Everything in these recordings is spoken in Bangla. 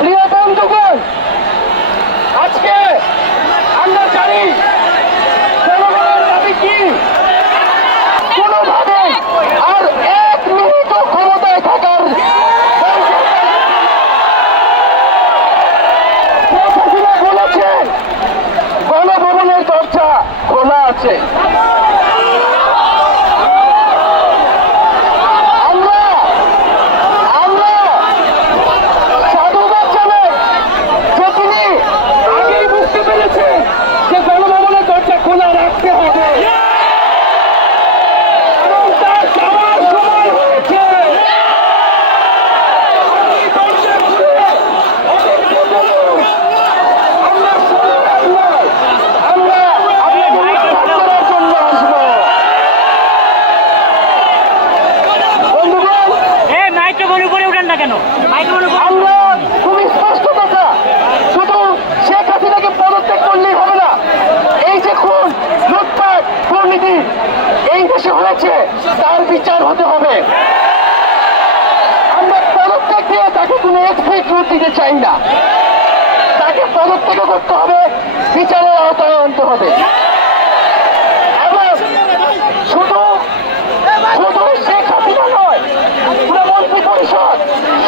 প্রিয় বন্ধুগণ, আজকে আমরা জানি জনগণের দাবি কি। কোনোভাবে আর এক মিনিট ক্ষমতায় থাকার বলেছেন, গণভবনের দরজা খোলা আছে। আমরা খুবই স্পষ্ট কথা, শুধু শেখ হাসিনাকে পদত্যাগ করলেই হবে না। এই যে খুন, লুটপাট, দুর্নীতি এই দেশে হয়েছে, তার বিচার হতে হবে। আমরা পদত্যাগ দিয়ে তাকে কোনো এক্সিট রুট দিতে চাই না। তাকে পদত্যাগ করতে হবে, বিচারের আওতায় আনতে হবে। এবং শুধু শেখ হাসিনা নয়, পুরো মন্ত্রী পরিষদ,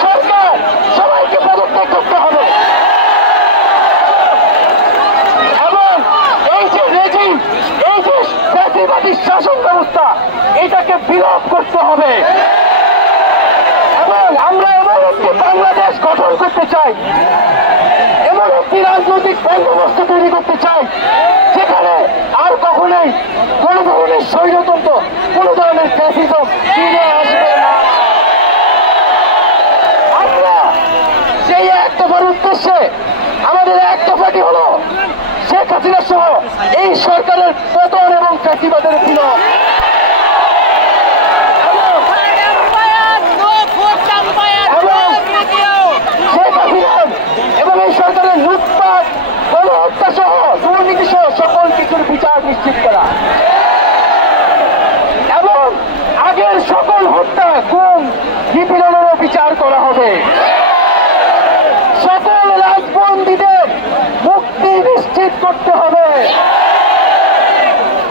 সরকার, সবাইকে পদত্যাগ করতে হবে। এবং এই যে রেজিম, এই যে ফ্যাসিবাদী শাসন ব্যবস্থা, এটাকে বিলোপ করতে হবে। এবং আমরা এমন একটি বাংলাদেশ গঠন করতে চাই, এমন একটি রাজনৈতিক বন্দোবস্ত তৈরি করতে চাই, যেখানে আর কখনোই কোন ধরনের স্বৈরতন্ত্র, কোন ধরনের ফ্যাসিজম ফিরে আসবে না। আমরা সেই এক দফার উদ্দেশ্যে আমাদের এক দফাটি হলো শেখ হাসিনা সহ এই সরকারের পতন এবং ফ্যাসিবাদের বিলোপ। শেখ হাসিনা এবং এই সরকারের লুটপাট, গণহত্যা সহ দুর্নীতি সহ সকল কিছুর বিচার নিশ্চিত করা এবং আগের সকল হত্যা, খুন, নিপীড়নেরও বিচার করা হবে। সকল রাজবন্দীদের মুক্তি নিশ্চিত করতে হবে।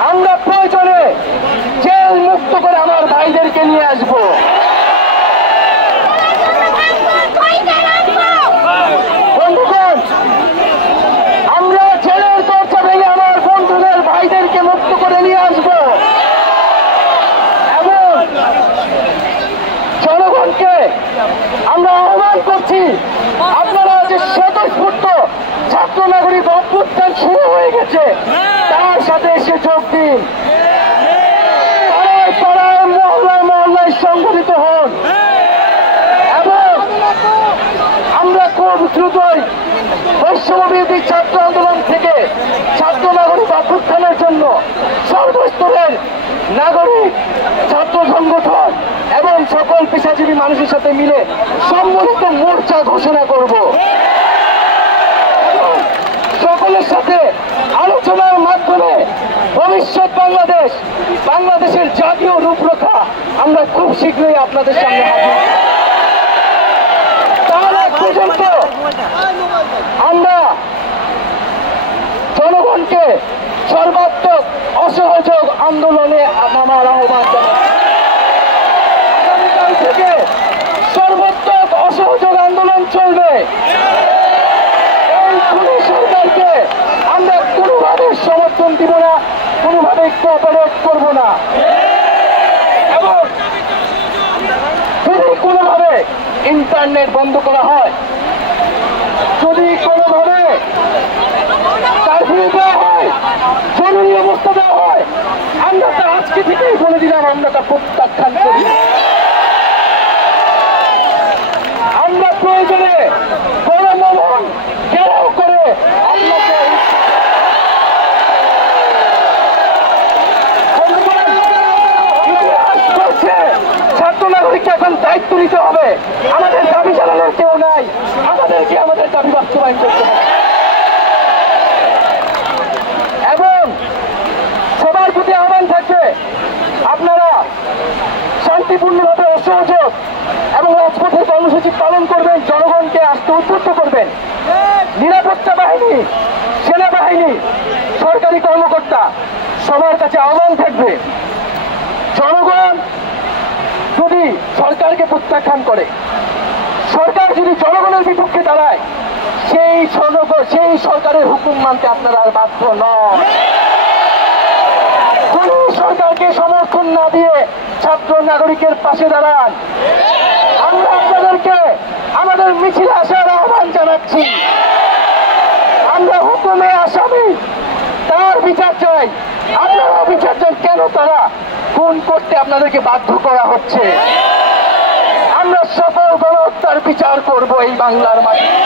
আমরা প্রয়োজনে জেল মুক্ত করে আমার ভাইদেরকে নিয়ে আসবো। বন্ধুগণ, আমরা জেলের দরজা ভেঙে আমার বন্ধুদের ভাইদেরকে মুক্ত করে নিয়ে আসবো এবং জনগণকে আমরা আহ্বান করছি, আপনারা যে স্বতঃস্ফূর্ত ছাত্র নাগরিক অভ্যুত্থান শুরু হয়ে গেছে, তার সাথে এসে যোগ দিন। পাড়ায় পাড়ায়, মহল্লায় মহল্লায় সংগঠিত হন এবং আমরা খুব দ্রুতই বৈষম্যবিরোধী ছাত্র আন্দোলন থেকে ছাত্র নাগরিক অভ্যুত্থানের জন্য সর্বস্তরের নাগরিক, ছাত্র সংগঠন এবং সকল পেশাজীবী মানুষের সাথে মিলে সম্মিলিত মোর্চা ঘোষণা করব। সকলের সাথে আলোচনার মাধ্যমে ভবিষ্যৎ বাংলাদেশের জাতীয় রূপরেখা আমরা খুব শীঘ্রই আপনাদের সামনে হাজির। তার আগ পর্যন্ত আমরা জনগণকে সর্বাত্মক অসহযোগ আন্দোলনে নামার আহ্বান জানাই। আগামীকাল থেকে সর্বাত্মক অসহযোগ আন্দোলন চলবে। এই খুনি সরকারকে আমরা কোনোভাবে সমর্থন দিব না, কোনোভাবে কোঅপারেট করব না এবং যদি কোনোভাবে ইন্টারনেট বন্ধ করা হয়, যদি কোনোভাবে কারফিউ দেওয়া হয়, জরুরি অবস্থা দেওয়া হয়, আমরা তা আজকে থেকেই বলে দিলাম, আমরা তা প্রত্যাখ্যান করি। আমরা প্রয়োজনে গণভবন ঘেরাও করে আপনাকে ছাত্র নাগরিককে এখন দায়িত্ব নিতে হবে। আমাদের দাবি জানানোর কেউ নাই, আমাদেরকে আমাদের দাবি বাস্তবায়ন করতে হবে এবং সবার প্রতি আহ্বান থাকবে, আপনারা শান্তিপূর্ণভাবে অসহযোগ এবং রাজপথের কর্মসূচি পালন করবেন, জনগণকে আসতে উদ্বুদ্ধ করবেন। নিরাপত্তা বাহিনী, সেনাবাহিনী, সরকারি কর্মকর্তা সবার কাছে আহ্বান থাকবে, জনগণ যদি সরকারকে প্রত্যাখ্যান করে, সরকার যদি জনগণের বিপক্ষে দাঁড়ায়, সেই সরকারের হুকুম মানতে আপনারা আর বাধ্য নন। কোন সরকারকে সমর্থন না দিয়ে ছাত্র নাগরিকের পাশে দাঁড়ান। আমরা আপনাদেরকে আমাদের মিছিলে আসার আহ্বান জানাচ্ছি। আমরা হুকুমে আসামি, তার বিচার চাই। আপনারা বিচার চান কেন তারা খুন করতে আপনাদেরকে বাধ্য করা হচ্ছে। আমরা সকল গণহত্যার বিচার করব এই বাংলার মাটিতে।